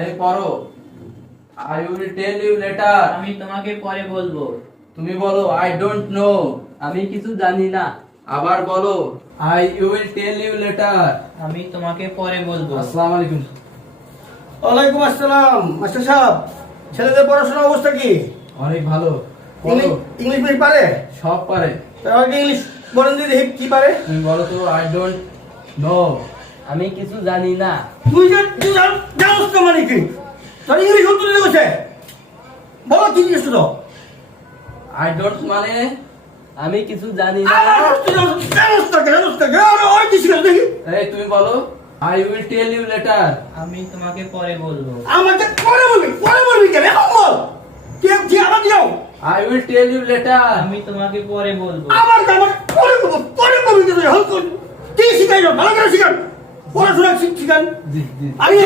এই পড়ো। I will tell you later. আমি তোমাকে পরে বলবো। তুমি বলো আই ডোন্ট নো। আমি কিছু জানি না। আবার বলো I will tell you later. আমি তোমাকে পরে বলবো। আসসালামু আলাইকুম। ওয়ালাইকুম আসসালাম। মাস্টার সাহেব, ছেলেদের পড়াশোনার অবস্থা কি? অনেক ভালো। বলো। ইংলিশ বেশ পারে? সব পারে। তাহলে ইংলিশ বলেন দিদি, কি পারে? তুমি বলো তো আই ডোন্ট নো। আমি কিছু জানি না। তুই জানোস না মানে কি? তোর ইংলিশ উত্তর দিতে গেছে। বলো কি জিজ্ঞেস তো? আই ডোন্ট মানে আমি কিছু জানি না। জানোস না কেন? ওই কি শিখে দেখি? এই তুমি বলো I will tell you later. আমি তোমাকে পরে বলবো। আমাকে পরে বলবি কেন? এখন বল। কি আবার দিও? I will tell you later. আমি তোমাকে পরে বলবো। আমার পরে বলবি কেন? এখন কোন কি শিখাইলো? ভালো করে শিখান। পড়াশোনা শিখান। জি জি। আমি